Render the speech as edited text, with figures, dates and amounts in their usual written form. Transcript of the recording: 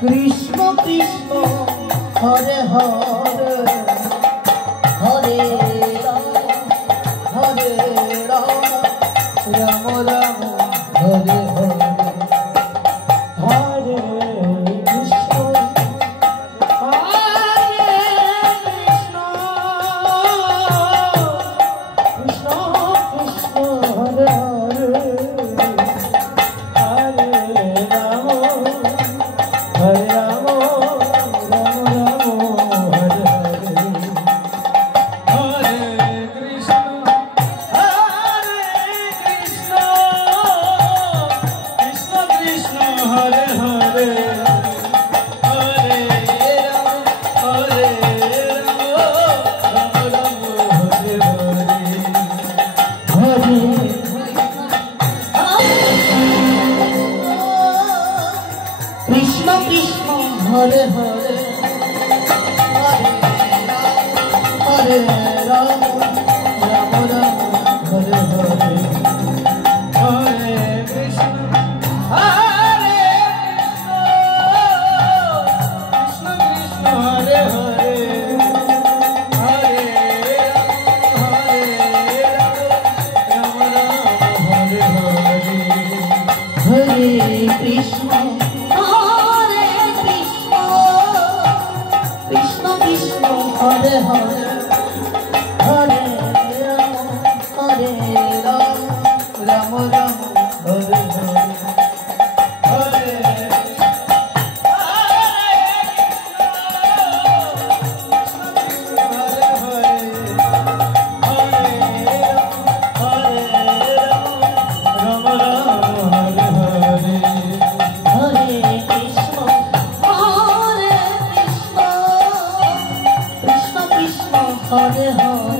Krishna Krishna Hare Hare Hare Ram Ram Ram Hare Hare Hare Krishna Krishna Krishna Hare Hare Hare Ram Krishna Krishna Hare Hare Hare Ram Ram Ram Hare Hare Hare Krishna Krishna Krishna Hare Hare Hare Ram Ram Hare Hare Hare Krishna Hare Hare Hare Ram Ram Ram Hare Hare Hare Hare Hare